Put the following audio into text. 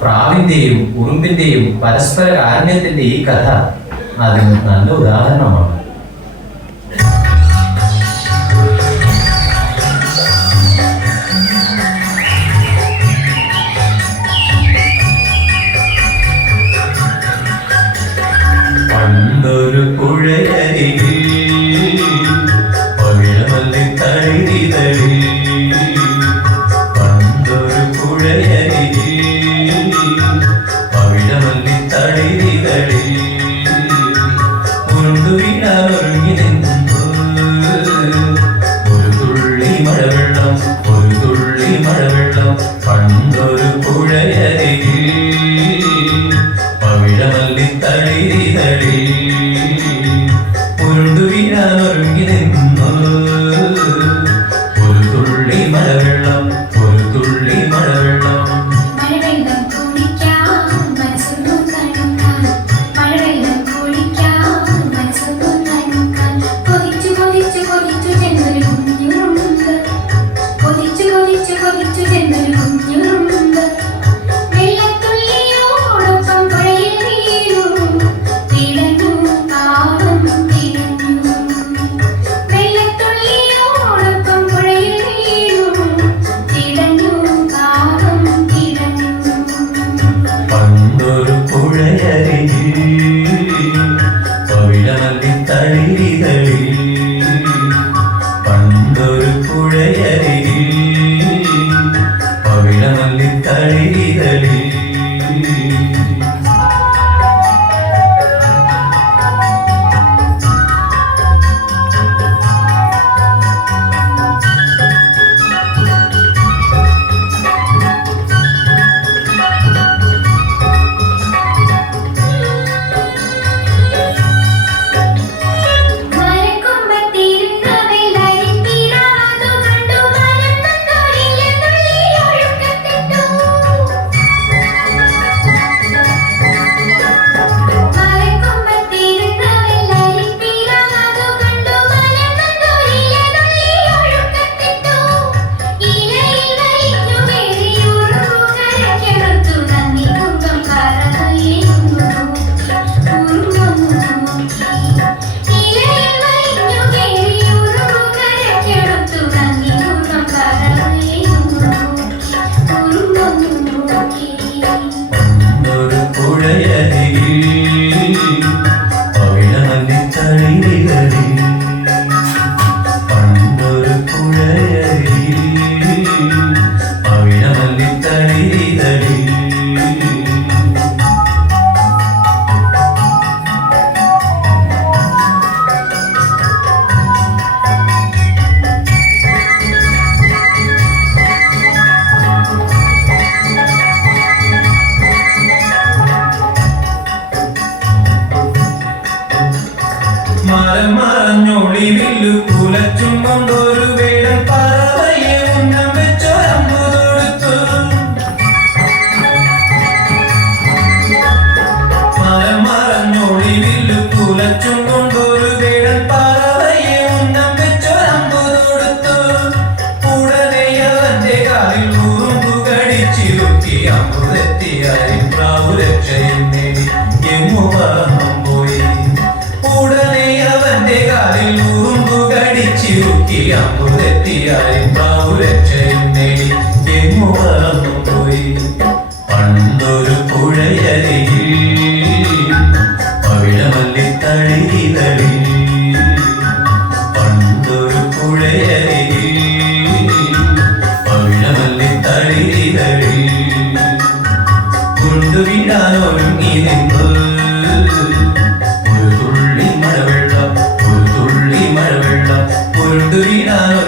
പ്രാവിന്റെയും ഉറുമ്പിന്റെയും പരസ്പര കാരുണ്യത്തിന്റെ ഈ കഥ അതിന് നല്ല ഉദാഹരണമാണ്. പണ്ടൊരു പുഴയരികിൽ പവിഴമല്ലി തളിരിതളിൽ, പണ്ടൊരു പുഴയരികിൽ പവിഴമല്ലി തളിരിതളിൽ ഉരുണ്ടു വീണാനൊരുങ്ങി നിന്നു ഒരു തുള്ളി മഴവെള്ളം, ഒരു തുള്ളി മഴവെള്ളം. പണ്ടൊരു പുഴയരികിൽ പവിഴമല്ലി തളിരിതളിൽ ഉരുണ്ടു വീഴാനൊരുങ്ങി നിന്നു ഒരു തുള്ളി മഴവെള്ളം, ഒരു തുള്ളി മഴവെള്ളം. പണ്ടൊരു പുഴയരികിൽ പവിഴമല്ലി തളിരിതളിൽ, പണ്ടൊരു പുഴയരികിൽ പവിഴമല്ലി തളിരിതളിൽ. മരം മറഞ്ഞൊളിവില്ലു കുലച്ചും കൊണ്ടൊരു വേടൻ പറവയെ ഉന്നം വെച്ചൊരമ്പു തൊടുത്തു. മരം മറഞ്ഞൊളിവില്ലു കുലച്ചും കൊണ്ടൊരു വേടൻ പറവയെ ഉന്നം വെച്ചൊരമ്പു തൊടുത്തു. ഉടനെ അവന്റെ കാലിൽ ഉറുമ്പു കടിച്ചിരുത്തി അമ്പുതെത്തിയായി പ്രാവു രക്ഷയും നേടി എങ്ങു പറന്നും പോയി. ഉടനെ അവന്റെ കാലിൽ ഉറുമ്പു കടിച്ചിരുത്തി അമ്പുതെത്തിയായി പ്രാവു രക്ഷയും നേടി എങ്ങു പറന്നും പോയി. പണ്ടൊരു പുഴയരികിൽ പവിഴമല്ലി തളിരിതളിൽ, പണ്ടൊരു പുഴയരികിൽ പവിഴമല്ലി തളിരിതളിൽ ഉരുണ്ടു വീഴാനൊരുങ്ങി നിന്നു ഒരു തുള്ളി മഴവെള്ളം, ഒരു തുള്ളി മഴവെള്ളം. ഉരുണ്ടു വീഴാനൊരുങ്ങി